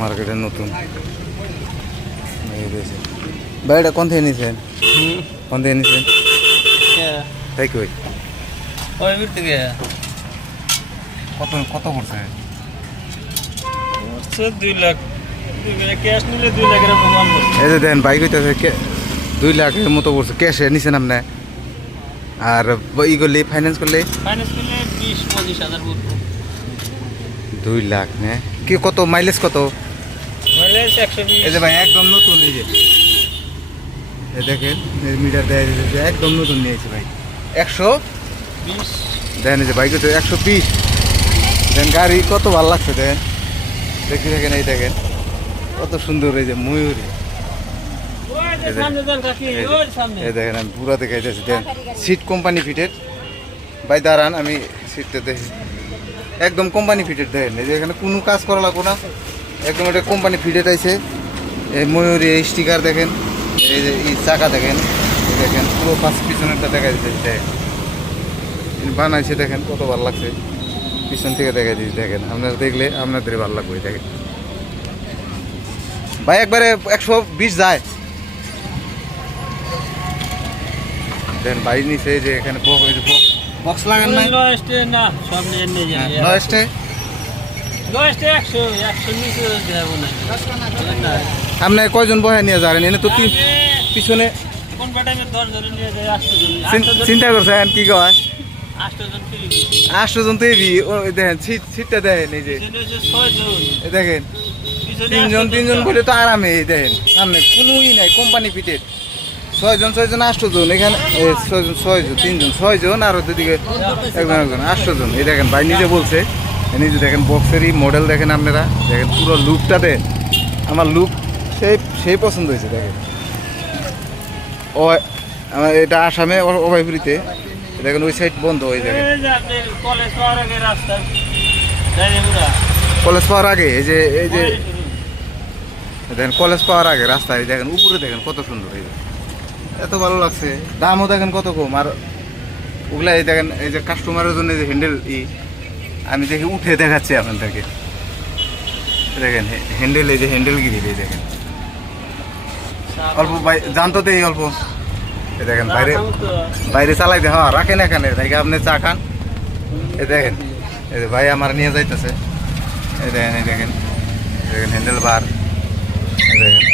মার্কেটে নতুন ভাই, এটা কোন থেকে নিয়েছেন? কোন থেকে নিয়েছেন? তাই কই কত কত করছে? 2 লাখ। ক্যাশ নিলে 2 লাখের প্রমাণ। এই যে দেন বাইক হইতেছে 2 লাখের মতো পড়ছে। ক্যাশে নিছেন আপনি? আর ই করলে ফাইন্যান্স করলে 20-25 হাজার পড়বো। 2 লাখ নে কি? কত মাইলেজ কত? মাইলেজ 120। এই যে ভাই একদম নতুন, এই যে দেখেন মিটার দেয় একদম নতুন নিয়েছে ভাই। 120 দেন। এই যে বাইক হচ্ছে 120 দেন। গাড়ি কত ভালো লাগছে দেন, দেখতে দেখেন। এই দেখেন কত সুন্দর। এই যে ময়ূরী, এই দেখেন আমি পুরা দেখাইতেছি। দেন সিট কোম্পানি ফিটেড ভাই। দাঁড়ান আমি সিটটা দেখি, একদম কোম্পানি ফিটেড দেখেন। এই যে এখানে কোনো কাজ করা লাগবো না, একদম এটা কোম্পানি ফিটেড আইছে। এই ময়ূরী এই স্টিকার দেখেন, এই যে এই চাকা দেখেন, এই দেখেন পুরো পাঁচ পিছনেরটা দেখা দিচ্ছে। দেখেন বানাইছে, দেখেন কত ভালো লাগছে। পিছন থেকে দেখা দিচ্ছি, দেখেন আপনারা দেখলে আপনাদের ভালো লাগবে। দেখেন ভাই একবারে 120 যায়। দেন বাইর নিচে যে এখানে বক্স লাগান নাই না, সব নিয়ে যাই। নয়েস্টে 100 নিচে যাবো না। আপনি কয়জন বহে নিয়ে যাবেন? এনে তো পিছনে কোন টাইমে 10 জন নিয়ে যায়। 8 জন চিন্তা করছেন কি কয়? 8 জন ফ্রি। 8 জন তো এবি। দেখেন সিটটা দেখেন, এই যে 6 জন। দেখেন 3 জন বলে তো আরামে। এই দেখেন সামনে কোনোই নাই, কোম্পানি ফিটেড। 6 জন 8 জন এখানে। 6 জন 3 জন 6 জন আর ওদিকে একজন 8 জন। এই দেখেন ভাই নিজে বলছে, নিজে দেখেন বক্সেরই মডেল দেখেন আপনারা। দেখেন পুরো লুকটা দেন, আমার লুক সেই পছন্দ হয়েছে। দেখেন ও আমার এটা আসামে অভয়পুরীতে। দেখেন ওই সাইড বন্ধ। ওই দেখেন কলেজ পাওয়ার আগে রাস্তা কলেজ পাওয়ার আগে, এই যে দেখেন কলেজ পাওয়ার আগে রাস্তায়। দেখেন উপরে দেখেন কত সুন্দর। এই এত ভালো লাগছে। দামও দেখেন কত কম। আর ওগুলা এই দেখেন, এই যে কাস্টমারের জন্য যে হ্যান্ডেল আমি দেখি উঠে দেখাচ্ছি আপনাদেরকে। দেখেন হ্যান্ডেল, এই যে হ্যান্ডেলগিরি। এই দেখেন অল্প জানতো তো এই অল্প। এই দেখেন বাইরে চালাই দে। হ্যাঁ রাখেন এখানে, দেখে আপনি চা খান। এই দেখেন এই যে ভাই আমার নিয়ে যাইতেছে। এই দেখেন দেখেন হ্যান্ডেল বার। এই দেখেন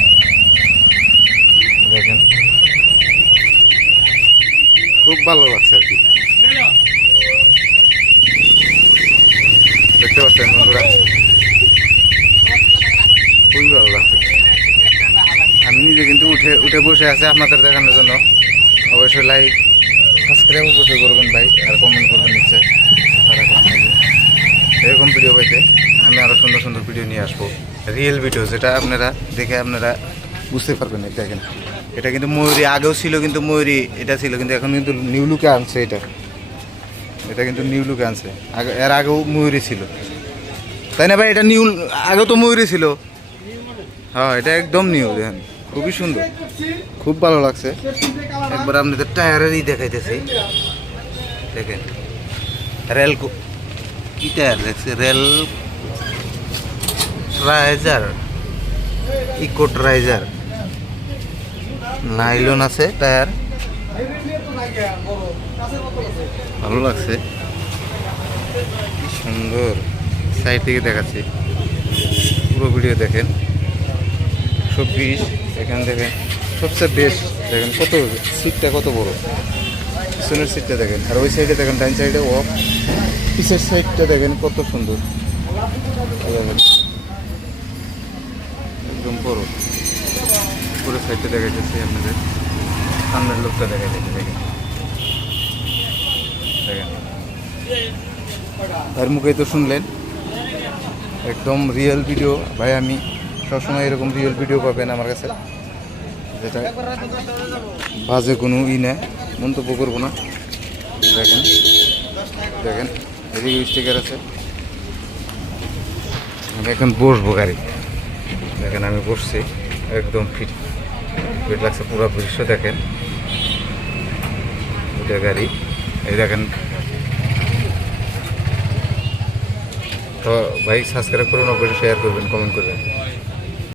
দেখেন খুব ভালো লাগছে আর কি। দেখতে পাচ্ছেন বন্ধুরা, খুবই ভালো লাগছে। আমি নিজে কিন্তু উঠে বসে আছে আপনাদের দেখানোর জন্য। অবশ্যই লাইক সাবস্ক্রাইব অবশ্যই করবেন ভাই, আর কমেন্ট করবেন নিশ্চয়। এরকম ভিডিও পাইতে আমি আরও সুন্দর সুন্দর ভিডিও নিয়ে আসবো, রিয়েল ভিডিও, যেটা আপনারা দেখে আপনারা বুঝতে পারবেন। দেখেন এটা কিন্তু ময়ূরী আগেও ছিল, কিন্তু ময়ূরী এটা ছিল, কিন্তু এখন কিন্তু নিউ লুকে আনছে। এটা কিন্তু নিউ লুকে আনছে। এর আগেও ময়ূরী ছিল, তাই না ভাই? এটা নিউ, আগেও তো ময়ূরী ছিল। হ্যাঁ এটা একদম নিউ। দেখেন খুবই সুন্দর, খুব ভালো লাগছে। একবার আপনাদের টায়ারেরই দেখাইতেছি। দেখেন রেল কি টায়ার দেখছে? রেল ট্রাইজার, ইকো ট্রাইজার, নাইলন আছে টায়ার। ভালো লাগছে, কি সুন্দর। সাইড থেকে দেখাচ্ছি, পুরো ভিডিও দেখেন। 120 এখানে দেখেন সবচেয়ে বেস্ট। দেখেন কত সিটটা কত বড়, পিছনের সিটটা দেখেন। আর ওই সাইডে দেখেন ডাইন সাইডে অফ, পিছের সাইডটা দেখেন কত সুন্দর। দেখেন একদম বড়। পুরো সাইডটা দেখা যাচ্ছে আপনাদের, সামনের লোকটা দেখা যাচ্ছে। দেখেন দেখেন তার মুখেই তো শুনলেন, একদম রিয়েল ভিডিও ভাই। আমি সবসময় এরকম রিয়েল ভিডিও পাবেন আমার কাছে, যেটা বাজে কোনো নেই, মন্তব্য করবো না। দেখেন দেখেন এদিকে স্টিকার আছে। আমি এখন বসবো গাড়ি। দেখেন আমি বসছি, একদম ফিট লাগছে পুরো দৃশ্য। দেখেন এটা গাড়ি, এই দেখেন। তো ভাই সাবস্ক্রাইব করুন, অবশ্যই শেয়ার করবেন, কমেন্ট করবেন।